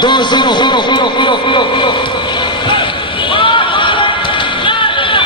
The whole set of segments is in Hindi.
2-0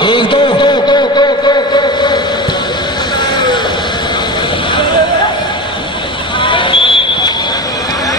1-2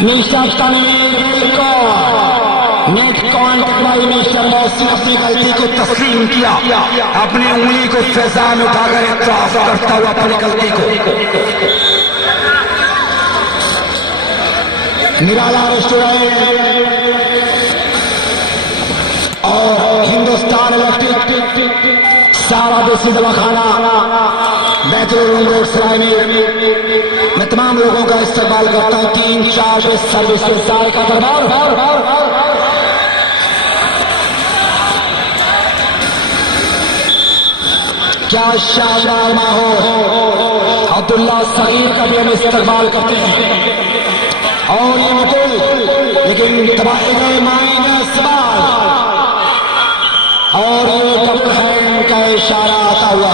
मिस्टर तनवीर नेट कॉन्टेक्ट भाई मिस्टर मोहसिन अपनी गलती को तस्लीम किया, अपनी उंगली को फिजा में उठाकर इतराफ करता हुआ अपनी गलती को निराला रेस्टोरेंट और हिंदुस्तान इलेक्ट्रिक सारा देसी दवाखाना बैतूल रोड सराय में तमाम लोगों का इस्तेमाल करता हूँ। 3-4 सर्विस के साथ का दरबार क्या शानदार माहौल। अब्दुल्ला सगीर का भी हम इस्तेमाल करते हैं और ये मुकुल लेकिन तबाही गए माइनस बाल और ये डबल हैंड का इशारा आता हुआ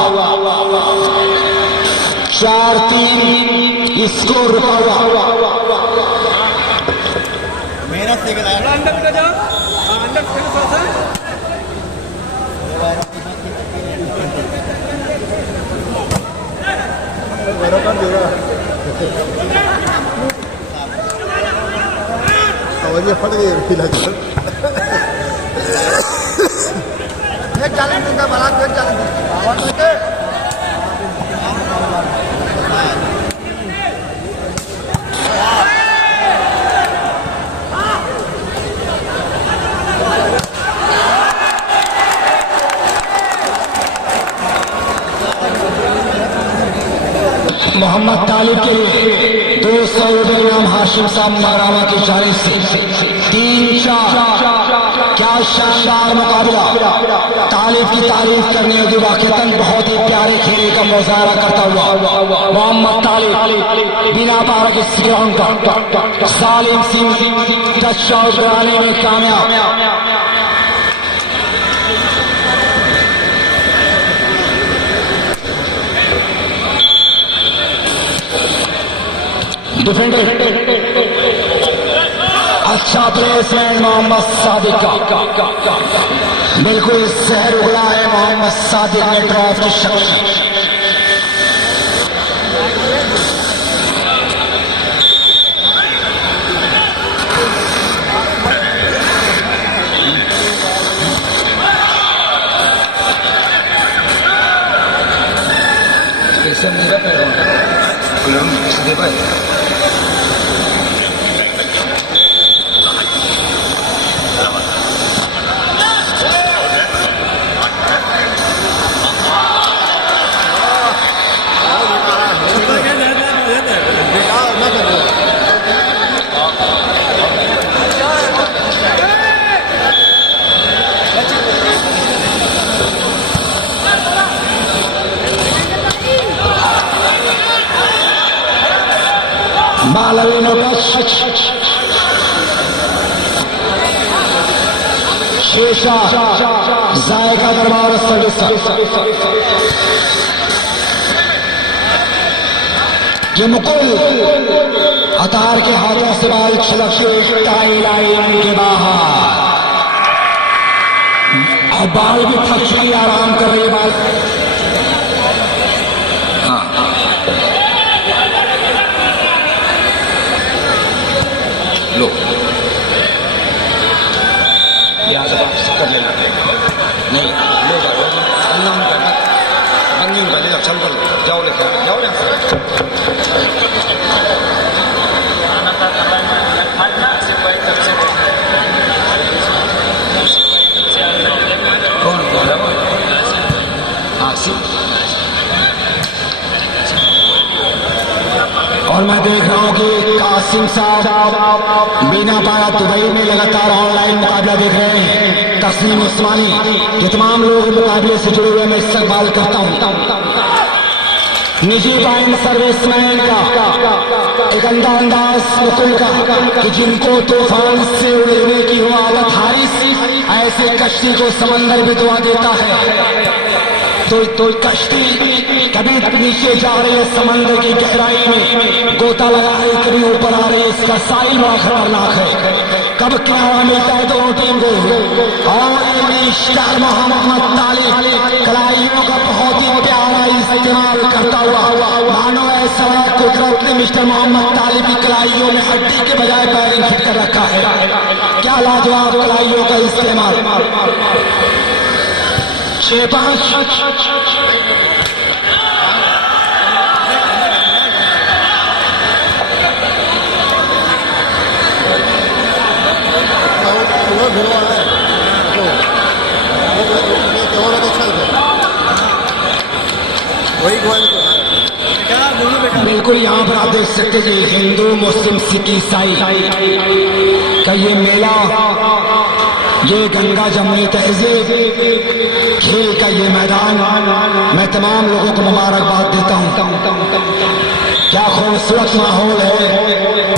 4-3 स्कोर रुका हुआ। मेहनत से गया अंदर का जाओ अंदर फिर फंसा बराबर दे रहा आवाज फट गई फिलहाल एक चैलेंज का बड़ा एक चैलेंज आवाज लेके मोहम्मद तालिब के लिए 200 रुपये इनाम हाशिम साहब मारामा की जानिब से 3-4 क्या शानदार मुकाबला। तालिब की तारीफ करने योग्य वाकईतन बहुत ही प्यारे खेल का मुजाहरा करता हुआ मोहम्मद तालिब बिना पारक इस ग्राउंड का सालिम सिंह टच शॉट कराने में कामयाब। डिफेंडर अच्छा प्लेसमेंट मोहम्मद सादिक का बिल्कुल शहर उगला है मोहम्मद सादिक ने ड्राइव की शक्ल मालवीनो का शेषा जायका दरबार सर्विस ये मुकुल अतार के हाथों से बाल छलक टाई लाइन के बाहर और बाल भी थक चुकी आराम कर रही बाल लो यहाँ से वापस कर लेना नहीं ले जाओ अन्ना में करना अन्नी में ले जाओ चल कर जाओ लेकर जाओ यहाँ कौन बोल रहा है आसिफ और मैं देख रहा हूँ कि कासिम साहब बिना पाया दुबई में लगातार ऑनलाइन मुकाबला देख रहे हैं। तस्लीम उस्मानी ये तमाम लोग मुकाबले से जुड़े हुए मैं इस्तेमाल करता हूँ। निजी टाइम सर्विसमैन का एक अंदाज मुकुल का कि जिनको तूफान से उड़ने की हो आदत हारिस ऐसे कश्ती को समंदर भी दुआ देता है तो कश्ती कभी नीचे जा रही है समंदर की गहराई में गोता लगा रही कभी ऊपर आ रही है इसका साइल बड़ा खतरनाक है कब क्या मिलता है दोनों टीम को और मिस्टर मोहम्मद तालिब कलाइयों का बहुत ही प्यारा इस्तेमाल करता हुआ मानो ऐसा है कुदरत ने मिस्टर मोहम्मद तालिब की कलाइयों में हड्डी के बजाय बैरिंग फिट कर रखा है। क्या लाजवाब कलाइयों का इस्तेमाल। 6-5 बिल्कुल यहाँ पर आप देख सकते हैं हिंदू मुस्लिम सिख ईसाई का ये मेला, ये गंगा जमुनी तहजीब खेल का ये मैदान, मैं तमाम लोगों को मुबारकबाद देता हूँ। क्या खूबसूरत माहौल है,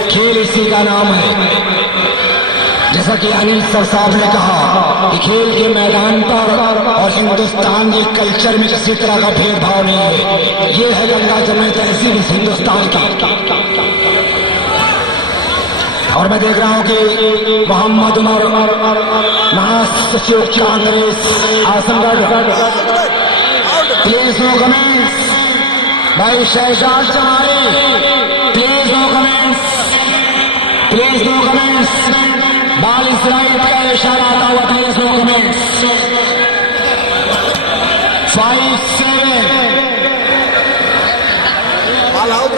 खेल इसी का नाम है। जैसा कि अनिल सर साहब ने कहा कि खेल के मैदान पर और हिंदुस्तान के कल्चर में किसी तरह का भेदभाव नहीं है। ये है गंगा जमुनी तहजीब इस हिंदुस्तान की। और मैं देख रहा हूँ कि मोहम्मद उमर महासचिव Congress Azamgarh, please no comments. भाई Shahzad Jamali, please no comments, please no comments. बाल इसराइल का इशारा आता हुआ प्लीज नो कमेंट्स। 5-7 बाल आउट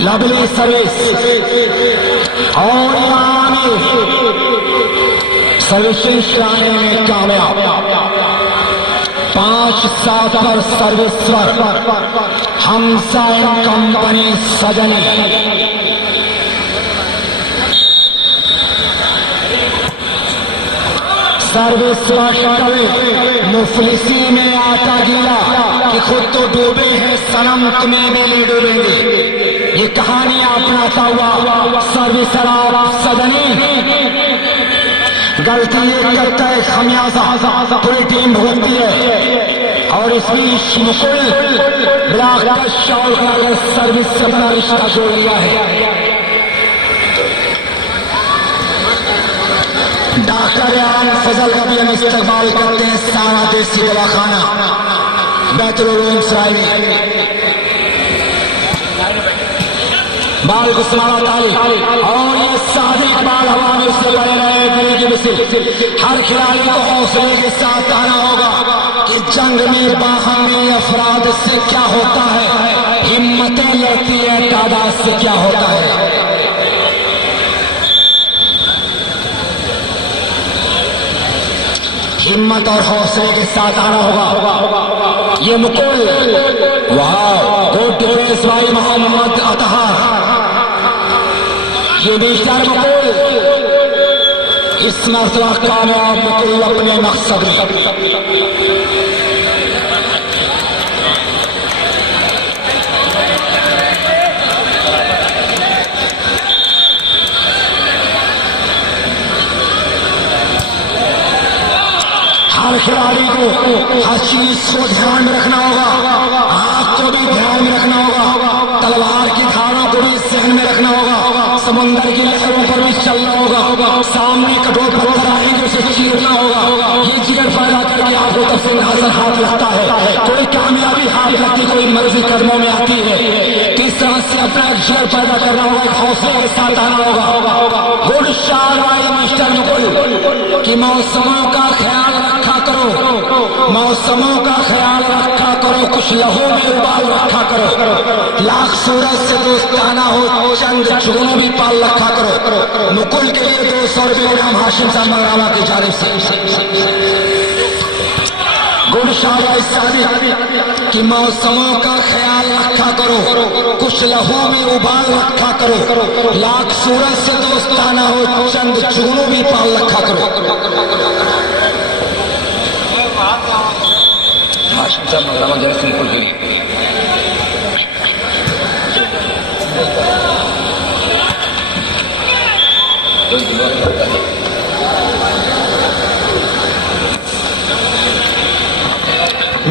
लवली सर्विस और सर्विसेज कराने में कामयाब। 5-7 पर सर्विस पर हमसा एंड कंपनी सजनी। सर्विस मुफलिसी में आटा गीला कि खुद तो डूबे हैं सनम तुम्हें भी नहीं डूबेंगे। ये कहानी अपनाता हुआ सर्विस सदनी गलती ये करता है, खमियाजा पूरी टीम भुगतती है। और इस बीच मुकुल ब्लाक शौक सर्विस से अपना रिश्ता जोड़ लिया है। डॉक्टर आन फजल का भी हम इस्तेमाल करते हैं। सारा देसी दवाखाना बैतुल सराय में बाल को समारा ताली और ये सादिक बाल हवा में उससे बड़े रहे दिल की मिसिल। हर खिलाड़ी को हौसले के साथ आना होगा कि जंग में बाहमी अफराद से क्या होता है, हिम्मतें लड़ती है तादाद से क्या होता है। हिम्मत और हौसले के साथ आना होगा। ये मुकुल, वाह गुड डिफेंस भाई मोहम्मद अतहर। ये मिस्टर मुकुल इस मरतबा कामयाब मुकुल अपने मकसद में। हर खिलाड़ी को हर चीज को ध्यान में रखना होगा, आंख को भी ध्यान में रखना होगा, तलवार की धारों को भी सहन में रखना होगा, समुद्र की लहरों पर भी चलना होगा, सामने कठोर पत्थर आएंगे उसे चीरना होगा। ये जिगर पैदा करके आपको तफसील हासिल हाथ लगता है, कोई कामयाबी हाथ लगती, कोई मर्जी कदमों में आती है। किस तरह से अपना एक जिगर पैदा करना होगा, एक हौसले के साथ आना होगा। गुड शॉट भाई मिस्टर मुकुल कि मौसमों का ख्याल रखा करो, मौसमों का ख्याल रखा करो, कुछ लहू में उबाल रखा करो, लाख सूरज से दोस्ताना हो चंद जुगनों भी पाल रखा करो। मुकुल के लिए 200 रुपये इनाम हाशिम साहब मंगरावा की जानिब से। गुड शाबाश सादिक कि मौसमों का ख्याल रखा करो, कुछ लहू में उबाल रखा करो, लाख सूरज से दोस्ताना हो चंद जुगनों भी पाल रखा करो। हाशिम साहब मंगरावा जरा मुकुल के लिए।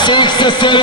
6-7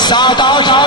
7-8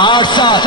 8-7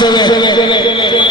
7.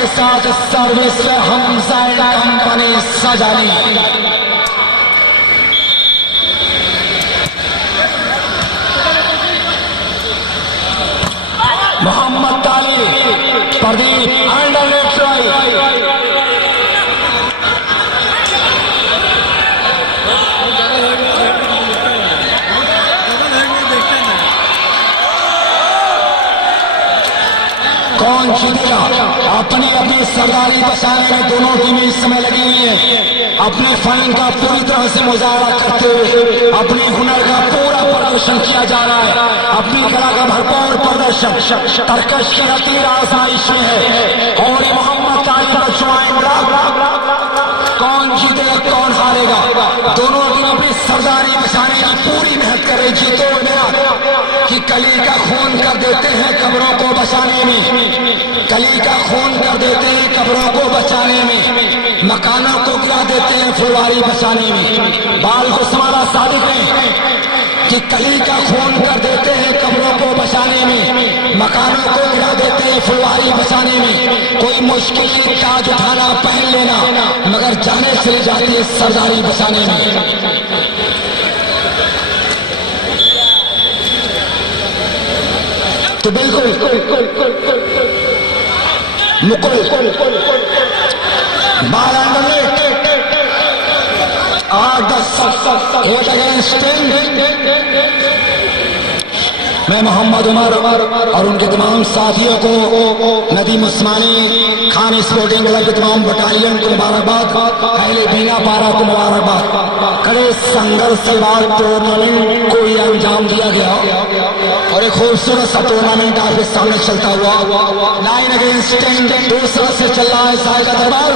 के साथ सर्विस हमजा कंपनी सजानी। मोहम्मद ताली, प्रदीप अंडर ट्राई। कौन जीतेगा? अपनी अपनी सरदारी बचाने में दोनों टीमें इस समय लगी हुई हैं। अपने फन का पूरी तरह से मुजाहरा करते हुए अपने हुनर का पूरा प्रदर्शन किया जा रहा है। अपनी कला का भरपूर प्रदर्शन तरकश की हतीर आजमाइश में है। और ये मोहम्मद ताली पर जुआएं उड़ा। कौन जीतेगा कौन हारेगा? दोनों टीम अपनी सरदारी बचाने की पूरी मेहनत कर रही। जीतो मेरा कि कली का खून कर देते हैं कब्रों को बचाने में, कली का खून कर देते हैं कब्रों को बचाने में, मकानों को गिरा देते हैं फुलवारी बचाने में। बाल को समारा सादिक है कि कली का खून कर देते हैं कब्रों को बचाने में, मकानों को गिरा देते हैं फुलवारी बचाने में। कोई मुश्किल नहीं ताज उठाना पहन लेना, मगर जाने चली जाती है सरदारी बचाने में। तो बिल्कुल मुकुल 12-10 मैं मोहम्मद उमर और उनके तमाम साथियों को नदीम उस्मानी खान स्पोर्टिंग क्लब के तमाम बटालियन को मुबारकबाद, पहले बीना पारा को मुबारकबाद। कड़े संघर्ष के बाद टूर्नामेंट को यह अंजाम दिया गया और एक खूबसूरत सा टूर्नामेंट आपके सामने चलता हुआ 9 अगेंस्ट 10 दूसरा से चल रहा है साय का दरबार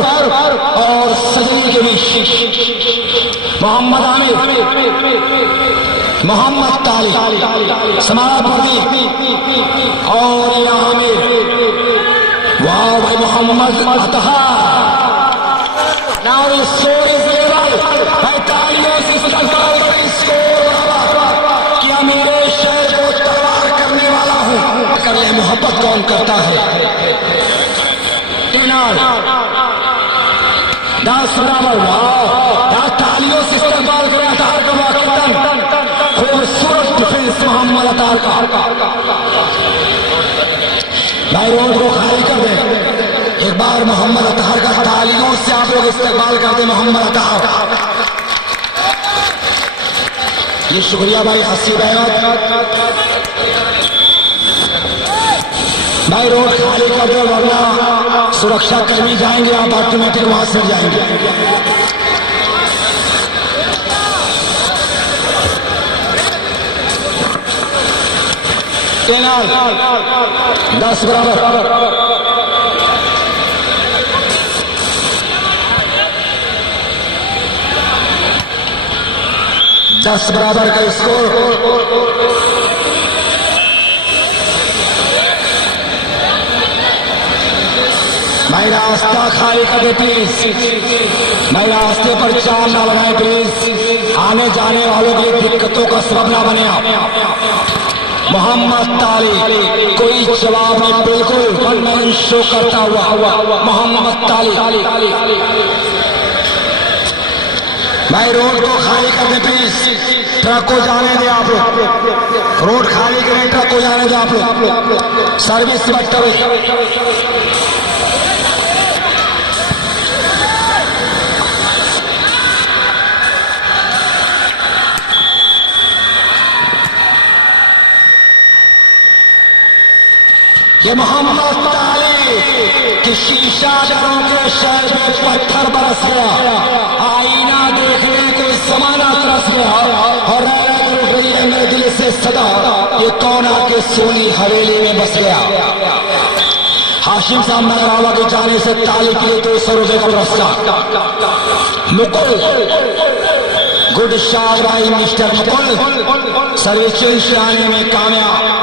और सजनी के बीच मोहम्मद आमिर, मोहम्मद ताली, समापति और ये आमिर। वाह भाई Mohammad Athar. Now the score is over। भाई तालियों से स्कोर कि अमीरे शहर को तैयार करने वाला हूँ। कर ले मोहब्बत कौन करता है? 10 बराबर। वाह तालियों से इस्तेमाल करें अतहार का वाकई खूबसूरत डिफेंस मोहम्मद अतहार का। भाई रोड को खाली कर दे एक बार मोहम्मद अतहार का। तालियों से आप लोग इस्तेमाल करते मोहम्मद अतहार। ये शुक्रिया भाई हसी भाई रोड खाली कर दो वरना सुरक्षा कर्मी जाएंगे, आप ऑटोमेटिक वहां से जाएंगे। केनाल 10 बराबर। दस बराबर का स्कोर। भाई रास्ता खाली कर दे प्लीज। भाई रास्ते पर जाम ना बनाए प्लीज। आने जाने वालों के लिए दिक्कतों का सबब ना बने आप। मोहम्मद ताली कोई जवाब नहीं, बिल्कुल वन मैन शो करता हुआ मोहम्मद ताली। भाई रोड को खाली कर दे प्लीज। ट्रक को जाने दे आप लोग। रोड खाली करें, ट्रक को जाने दे आप लोग। सर्विस बदतर। ये मोहम्मद ताली कि शीशा घरों के शहर में पत्थर बरस गया, आईना देखने को जमाना तरस गया और उठ रही है मेरे दिल से सदा, ये कौन आके सोनी हवेली में बस गया। हाशिम साहब नगरावा के जाने से ताली के लिए 200 रुपए का पुरस्कार। मुकुल गुड शाह भाई मिस्टर मुकुल सर्विस से आने में कामयाब।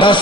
10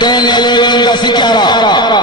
10-11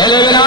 11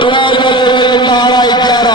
12-11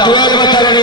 12-13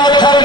39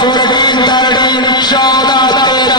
14-13 14-13.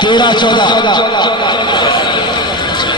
13-14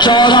14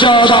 14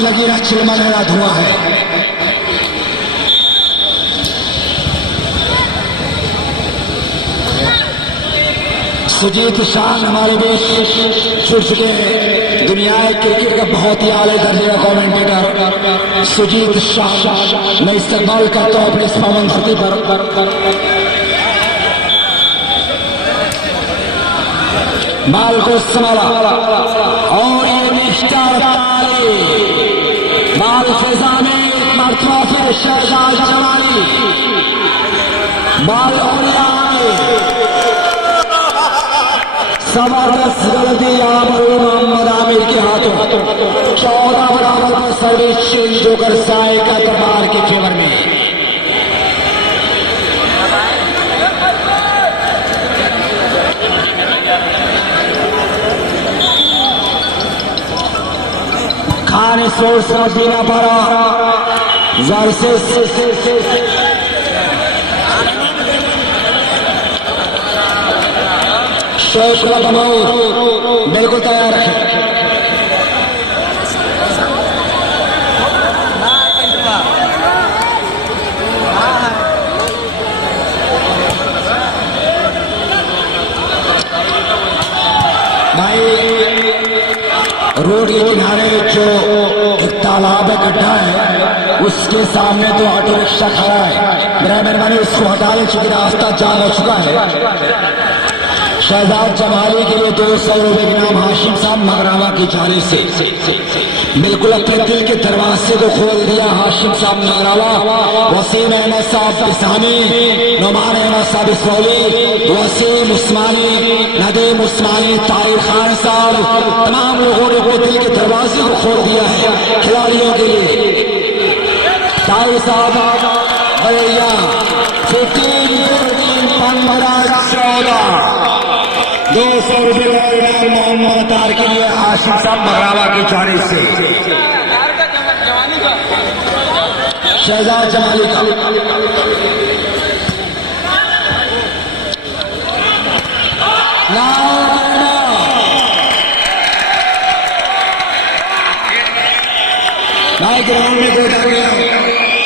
लगी ना चिलमनेरा धुआं है। सुजीत शान हमारे बीच जुड़ चुके हैं। दुनिया क्रिकेट का बहुत ही आले दर्जे का कमेंटेटर सुजीत शान, मैं इस्तेमाल करता हूं अपनी इस पावन धरती पर। बाल को संभाला और ये निष्ठा बाल फिजा में एक मरतबा फिर शहजाद जमाली बाल जबरदस्त गलती मोहम्मद आमिर के हाथों 14 बराबर पर सर्विस चेंज होकर साए का दरबार के फेवर में। खाने सोर्स मदीना पारा वर्सेस शेख लखनऊ, बिल्कुल तैयार रखें। भाई रोड के किनारे जो एक तालाब है, गड्ढा है, उसके सामने तो ऑटो रिक्शा खड़ा है। मेरा मेहरबानी उसको हटा ले, चूंकि रास्ता जाम हो चुका है। शहजाद जमाली के लिए 200 रुपए के नाम हाशिम साहब मगरावा की जाने से बिल्कुल अपने दिल के दरवाजे को खोल दिया। हाशिम साहब मगरावा, वसीम अहमद साहब बिसामी, नुमान अहमद साहब इसरौली, वसीम उस्मानी, नदीम उस्मानी, ताहिर खान साहब, तमाम लोगों ने अपने दिल के दरवाजे को खोल दिया है खिलाड़ियों के लिए। ताहिर साहब बलैया 200 रुपये का इनाम मोहम्मद तार के लिए हाशिम साहब मगरावा की जानिब से। शहजाद जमाली का भाई ग्राउंड में गोटा गया।